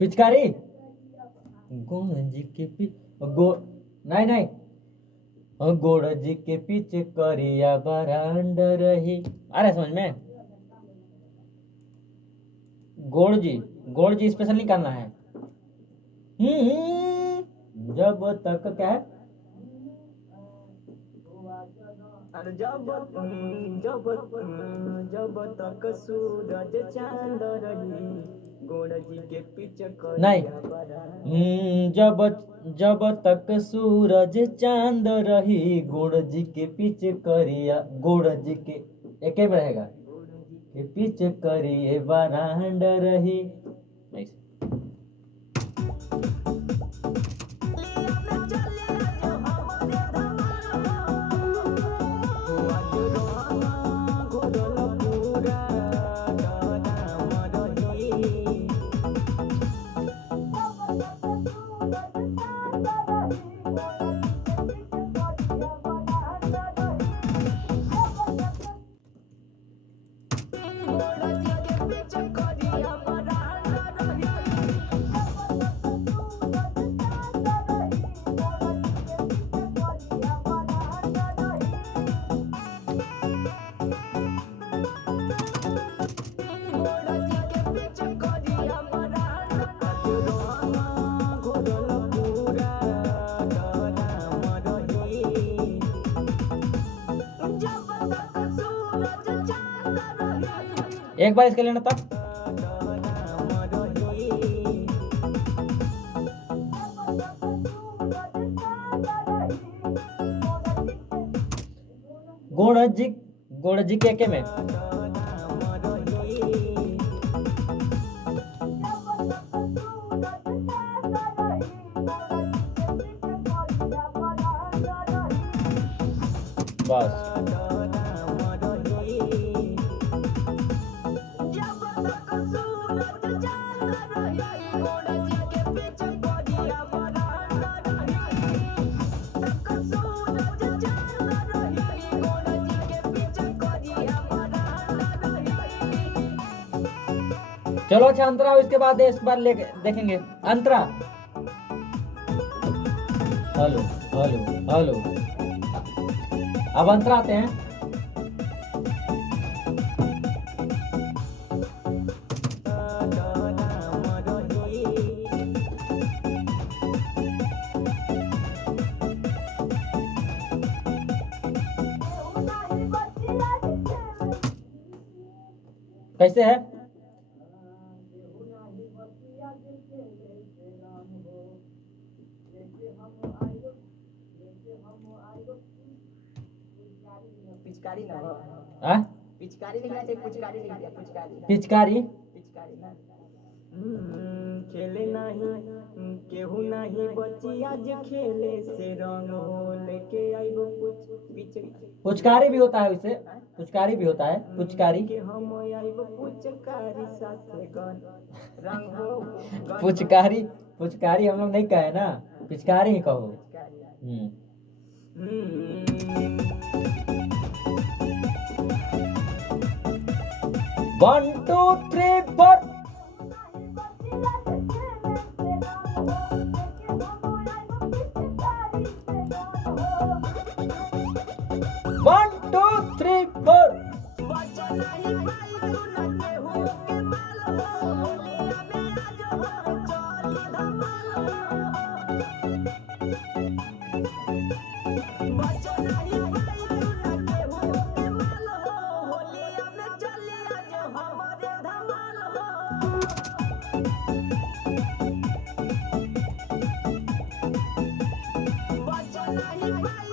पिचकारी। गुण जी के गो नहीं नहीं। गोड़ जी के पीछे करिया बरांड रही। आ रहा है समझ में? गोड़ जी स्पेशल नहीं करना है। जब तक क्या है? अरे जब जब जब तक सूरज चांद रही गोड़ जी के पीछे नहीं। जब तक सूरज चांद रही गोड़ जी के पीछे करिया गोड़ जी के एक में रहेगा के पीछे करिए बरांड रही। एक बार इसके लेना तक गोड़ जी के में बस। चलो अच्छा अंतरा इसके बाद इस बार ले देखेंगे अंतरा। Hello hello hello. अब अंतरा आते हैं। कैसे है? पिचकारी ना आ? पिचकारी नहीं आते पिचकारी नहीं आते पिचकारी पिचकारी ना खेले नहीं केहू नहीं बची आज खेले से रंग हो लेके आइबो पुचकारी भी होता है उसे। पुचकारी भी होता है पुचकारी के हम आइबो पुचकारी साथे गन रंग हो पुचकारी पुचकारी हम लोग नहीं कहे ना पिचकारी ही कहो। 1 2 3 4 1 2 3 4 नहीं